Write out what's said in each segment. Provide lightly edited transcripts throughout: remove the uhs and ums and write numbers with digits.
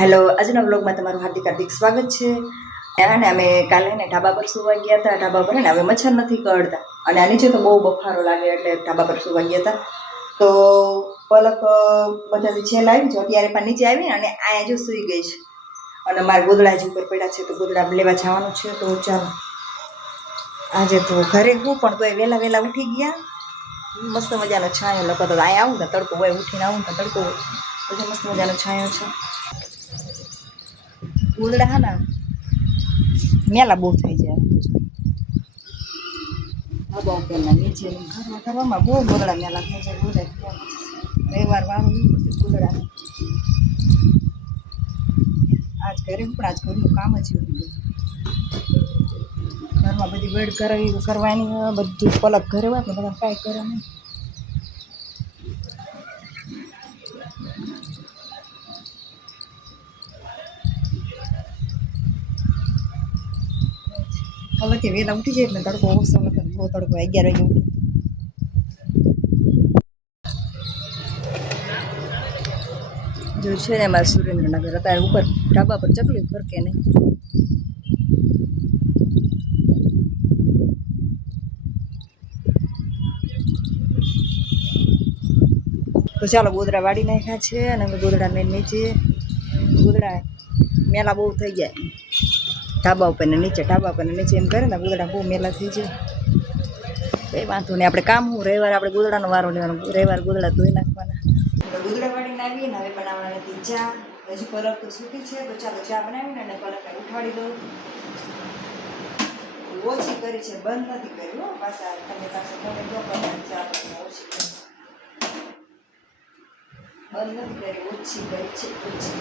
Hello, આજના વ્લોગમાં તમારું હાર્દિક હાર્દિક સ્વાગત છે. અને અમે કાલે ને ઢાબા પર સુવા ગયા હતા. ઢાબા પર ને હવે મચ્છર નથી કરતા અને આ નીચે તો બહુ બફારો લાગે એટલે ઢાબા પર સુવા ગયા હતા. તો પલક બધાથી છેલ્લે આવી જો અત્યારે પણ નીચે આવી અને અહીંયા જો સૂઈ ગઈ છે અને મારા ગોદડા જ ઉપર પડ્યા છે તો ગોદડા લેવા જવાનું છે. તો ચાલો આજે તો ઘરે હું પણ તો વહેલા વહેલા ઉઠી ગયા. મસ્ત મજાનો છાંયો લખો તો અહીંયા આવું ને તડકો હોય, ઉઠીને આવું ને તડકો હોય પછી મસ્ત મજાનો છાંયો છે. ગોદડા હા ને મેલા બહુ થઈ જાય. હવા ઉપરના નીચે ઘરમાં બહુ ગોદડા મેલા થઈ જાય. ગોદડા રવિવાર વાળું ગોદડા આજ ઘરે પણ આજ ઘરનું કામ જ એવું બધું ઘરમાં બધી વેડ કરવાની બધું પલક ઘરે હોય પણ બધા કાંઈ કરે નહીં. હવે કે વહેલા ઉઠી જાય એટલે તડકો ઓછો નથી. બહુ તડકો 11 વાગે ઉઠે. જો છે ને અમારા સુરેન્દ્રનગર અત્યારે ઉપર ઢાબા પર ચકલી ફરકે નહીં. તો ચાલો ગોદડા વાળી નાખ્યા છે અને અમે ગોદડા નીચે ગોદડા મેલા બહુ થઈ જાય ઢાબા ઉપર ને નીચે એમ કરે ને ગોદડા બહુ મેલા થઈ જાય. કંઈ વાંધો નહીં, આપણે કામ હું રવિવારે આપણે ગોદડાનો વારો લેવાનો. રવિવાર ગોદડા ધોઈ નાખવાના. ગોદડા વાળીને આવીને હવે બનાવવાના નથી ચા. હજી પલક તો સૂતી છે તો ચાલો ચા બનાવીને અને પલકને ઉઠાડી દઉં. ઓછી કરી છે, બંધ નથી કર્યું પાછા તમે પાસે મને તો ચા ઓછી કરી બંધ નથી કરી, ઓછી કરી છે ઓછી.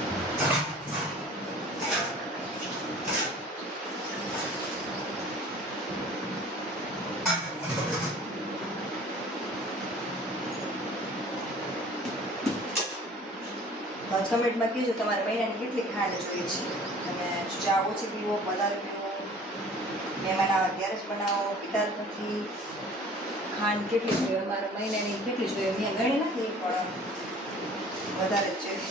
કમેન્ટમાં કહેજો તમારે મહિનાની કેટલી ખાંડ જોઈએ છે અને ચા ઓછી પીવો, વધારે પીવો, મહેમાન આવે ત્યારે જ બનાવો, પીતા જ નથી. ખાંડ કેટલી જોઈએ અમારે મહિનાની કેટલી જોઈએ મેં ગણી નથી પણ વધારે જ જોઈએ.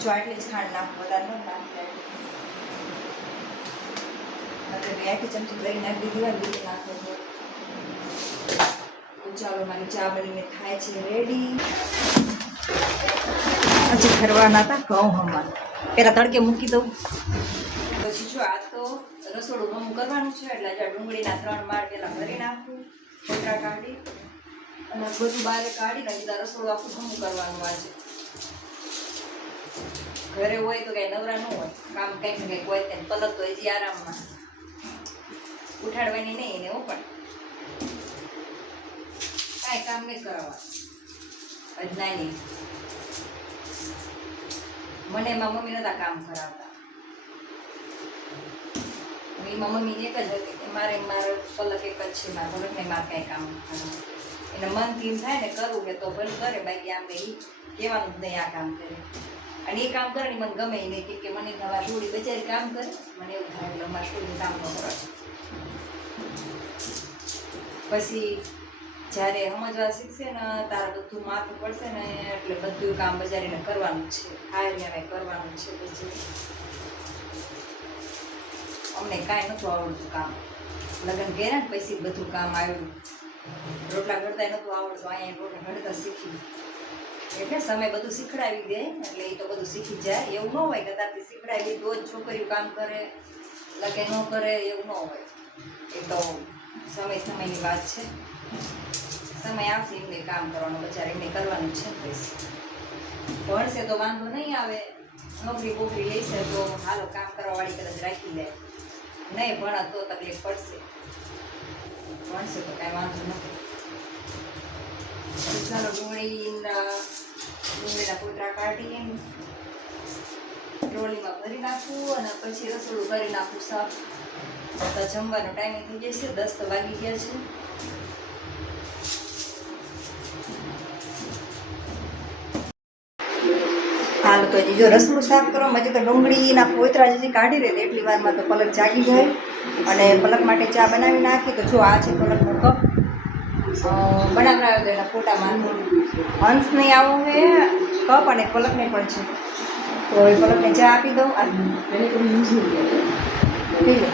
જો આટલી જ ખાંડ નાખો, વધારે ન નાખે. એટલે આખી ચમચી કરી નાખી દીધી હોય બીજી નાખો. ચાલો મારી ચા બનીને થાય છે રેડી. હજી ખરવાના હતા ઘઉં હમણાં પહેલાં તડકે મૂકી દઉં. પછી જો આ તો રસોડું હમું કરવાનું છે એટલે જ્યાં ડુંગળીના 3 માળ પહેલાં ભરી નાખું, કોતરા કાઢી અને બધું બહાર કાઢીને સીધા રસોડું આખું હમું કરવાનું. આજે ઘરે હોય તો કાંઈ નવરા ન હોય, કામ કંઈક ને કંઈક હોય તેને પલક તો હજી આરામમાં ઉઠાડવાની નહીં એને હું પણ કાંઈ કામ નહીં કરાવવાનું અજનાય નહીં. મને એમાં મમ્મી નતા કામ કરાવતા. એમાં મમ્મીને એક જ હતી કે મારે પલક એક જ છે, મારા પલકને મારે કાંઈ કામ કરાવે. એને મનથી એમ થાય ને કરવું કે તો ભલે કરે, બાકી આમ કંઈ કહેવાનું જ નહીં આ કામ કરે. અને એ કામ કરે ને મને ગમે નહીં કે મને તમારી છોડી બચારી કામ કરે, મને એવું થાય એટલે અમારા છોડીને કામ ન કરે. પછી જ્યારે સમજવા શીખશે ને તારે બધું માથું પડશે ને એટલે બધું કામ બજારીને કરવાનું છે, ખાઈને કરવાનું છે. પછી અમને કાંઈ નહોતું આવડતું કામ, લગ્ન કર્યા ને પછી બધું કામ આવ્યું. રોટલા ઘડતા નહોતું આવડતું, અહીંયા રોટલા ઘડતા શીખી એટલે સમય બધું શીખડાવી દે એટલે એ તો બધું શીખી જાય. એવું ન હોય કે તારથી શીખડાવી તો જ છોકરીઓ કામ કરે, લગે ન કરે એવું ન હોય. એ તો સમયની વાત છે. સમય આવશે એમને કામ કરવાનું, બચારે એમને કરવાનું છે. પછી ભણશે તો વાંધો નહીં આવે, નોકરી બોકરી લેશે તો હાલો કામ કરવાવાળી કદાચ રાખી લે. નહીં ભણા તો તકલીફ પડશે, ભણશે તો કાંઈ વાંધો નથી. ચાલો ડુંગળીના કોતરા કાઢી ટ્રોલીમાં ભરી નાખું અને પછી રસોડું કરી નાખું સાફ. તો જમવાનો ટાઈમ થઈ જશે, 10 તો વાગી ગયા છે. હાલ તો હજી જો રસોડું સાફ કરવામાં હજી તો ડુંગળીના કોતરા હજી કાઢી રહે એટલી વારમાં તો પલક જાગી જાય અને પલક માટે ચા બનાવી નાખી. તો જો આ છે પલકનો કપ બનાવડાવ્યો તો એના ફોટા માંગો હંસ નહીં આવો હે કપ અને પલકને પણ છે. તો હવે પલકને ચા આપી દઉં આ પી લે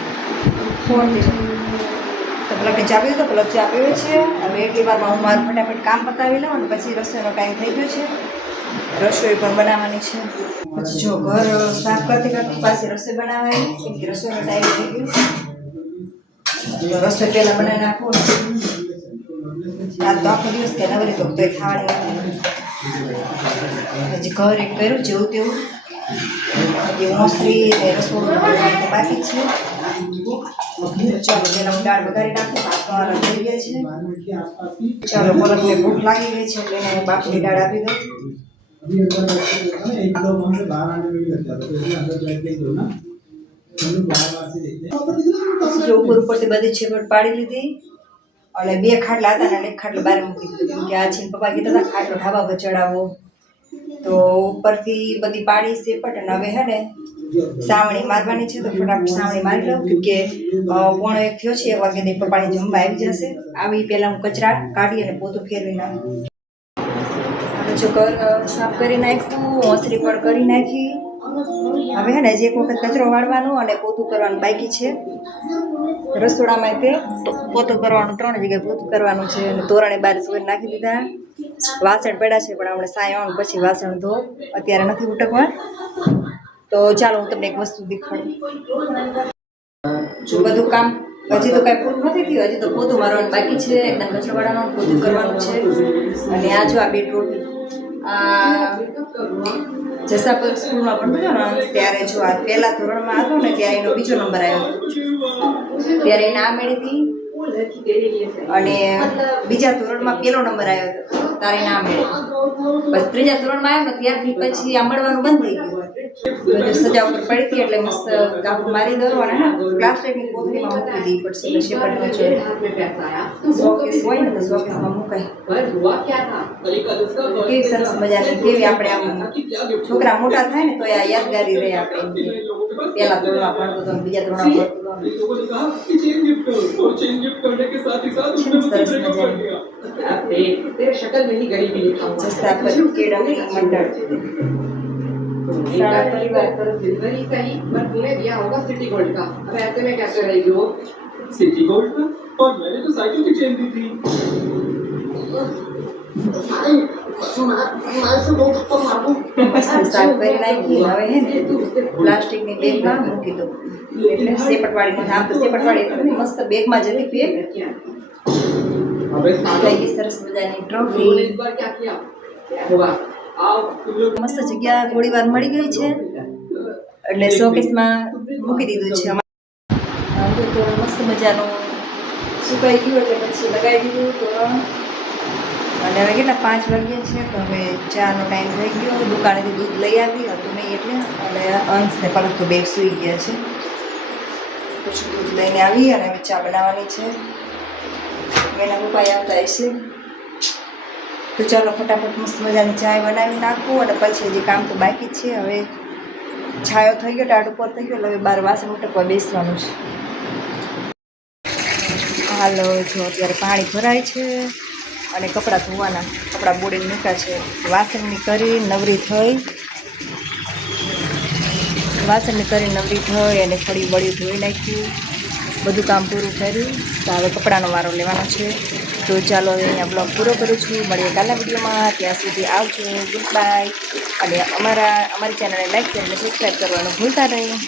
ફોન દે તો પલકને ચા આપી દઉં તો પલક ચા પીવે છે. હવે એટલી વારમાં હું મારું ફટાફટ કામ પતાવી લઉં અને પછી રસોઈનો ટાઈમ થઈ ગયો છે. રસોઈ પણ બનાવવાની છે. પછી જો ઘર સાફ કરતી કરતી પાછી રસોઈ બનાવવાની કેમ કે રસોઈનો ટાઈમ થઈ ગયો. રસોઈ પહેલાં બનાવી નાખું. આજ તો આખો દિવસ કે નવરી તો કંઈ ખાવાની નથી. હજી ઘર એક કર્યું જેવું તેવું હજી મોસરી ને રસોડું બાકી છે. ચાલો પહેલાં હું દાળ વઘારી નાખું. ભાતવાળા થઈ ગયા છે. ચાલો પલકને ભૂખ લાગી ગઈ છે એટલે એને બાફની દાળ આપી દઉં. ઉપર ઉપરથી બધી છેવટ પાડી લીધી અને 2 ખાટલા હતા ને 1 ખાટલો બહાર મૂકી દીધો કેમ કે આ છે પપ્પા કીધા હતા ખાટલો ઢાબા પર ચડાવો તો ઉપરથી બધી પાડી સેપટ અને હવે હે ને સાવણી મારવાની છે તો ફટાફટ સાવણી મારી લઉં કેમ કે 1:30 થયો છે. 1 વાગે પપ્પાની જમવા આવી જશે. આવી પહેલાં હું કચરા કાઢી અને પોતું ફેરવી નાખું. જો ઘર સાફ કરી નાખ્યું, ઓસરી પણ કરી નાખી. હવે હે ને એક વખત કચરો વાળવાનો અને પોતું કરવાનું બાકી છે. રસોડામાં તે પોતું કરવાનું 3 જગ્યાએ પોતું કરવાનું છે અને તોરણે બહાર ધોઈ નાખી દીધા. વાસણ પડ્યા છે પણ હમણાં સાંય આવવાનું પછી વાસણ ધો, અત્યારે નથી ઉટકવા. તો ચાલો હું તમને એક વસ્તુ દેખાડું. જો બધું કામ હજી તો કાંઈ પૂરું નથી થયું. હજી તો પોતું મારવાનું બાકી છે. એકદમ કચરો વાળવાનું પોતું કરવાનું છે. અને આ જો આ 2 રોટી આ જસાપર સ્કૂલમાં ભણતો હતો ને ત્યારે જો આ પહેલા ધોરણમાં હતો ને ત્યારે એનો 2જો નંબર આવ્યો હતો. ત્યારે એને આ મળી હતી અને બીજા ધોરણમાં 1લો નંબર આવ્યો હતો તારે ના મળે. બસ 3જા ધોરણમાં આવ્યો ને ત્યારથી પછી આ મળવાનું બંધ થઈ ગયું. બધું સજા ઉપર પડી હતી એટલે મસ્ત કાપડ મારી દો અને પ્લાસ્ટિકની કોથળીમાં મૂકી દેવી પડશે. એટલે શેપટનો છે શોકેસ હોય ને તો શોકેસમાં મુકાય. કેવી સરસ મજાની કેવી આપણે આમ છોકરા મોટા થાય ને તો આ યાદગારી રહે આપણે. પહેલા ધોરણમાં ભણતો હતો બીજા ધોરણમાં ભણતો સરસ મજાની જસાપર કેળવણી મંડળ सारा परिवार पर वही सही पर तूने दिया होगा सिटी गोल्ड का. अब ऐसे में कैसे रहेगी वो? सिटी गोल्ड का? और मैंने तो साइकिल की चेन दी थी. સાફ કરી નાખી. હવે હે ને પ્લાસ્ટિકની બેગમાં મૂકી દો એટલે સેપટવાળી આમ તો સેપટવાળી એટલે મસ્ત બેગમાં જતી બેગ થઈ ગઈ. સરસ મજાની ટ્રોફી इस बार क्या किया होगा? મસ્ત જગ્યા થોડી વાર મળી ગઈ છે એટલે શોકેસમાં મૂકી દીધું છે. તો મસ્ત મજાનું સુકાઈ ગયું એટલે પછી લગાવી દીધું તોરણ. અને હવે કેટલા 5 વાગ્યા છે તો હવે ચાનો ટાઈમ થઈ ગયો. દુકાનેથી દૂધ લઈ આવી હતું નહીં એટલે અને અંશને પલક તો બે સૂઈ ગયા છે. પછી દૂધ લઈને આવી અને હવે ચા બનાવવાની છે. એના પપ્પા આવતા હશે તો ચાલો ફટાફટ મસ્ત મજાની ચાય બનાવી નાખું અને પછી હજી કામ તો બાકી છે. હવે છાયો થઈ ગયો, ટાટ ઉપર થઈ ગયો, હવે 12 વાસણ ઉટકવા બેસવાનું છે. હાલો જો અત્યારે પાણી ભરાય છે અને કપડાં ધોવાના, કપડાં બોડીને મૂક્યા છે. વાસણની કરી નવરી થઈ, વાસણની કરી નવરી થઈ અને ફળી બળી ધોઈ નાખ્યું, બધું કામ પૂરું કર્યું. તો હવે કપડાનો વારો લેવાનો છે. તો ચાલો હવે અહીંયા બ્લોગ પૂરો કરું છું. મળીએ કાલના વિડીયોમાં. ત્યાં સુધી આવજો, ગુડ બાય. અને અમારી ચેનલને લાઈક કરીને સબસ્ક્રાઈબ કરવાનું ભૂલતા નહીં.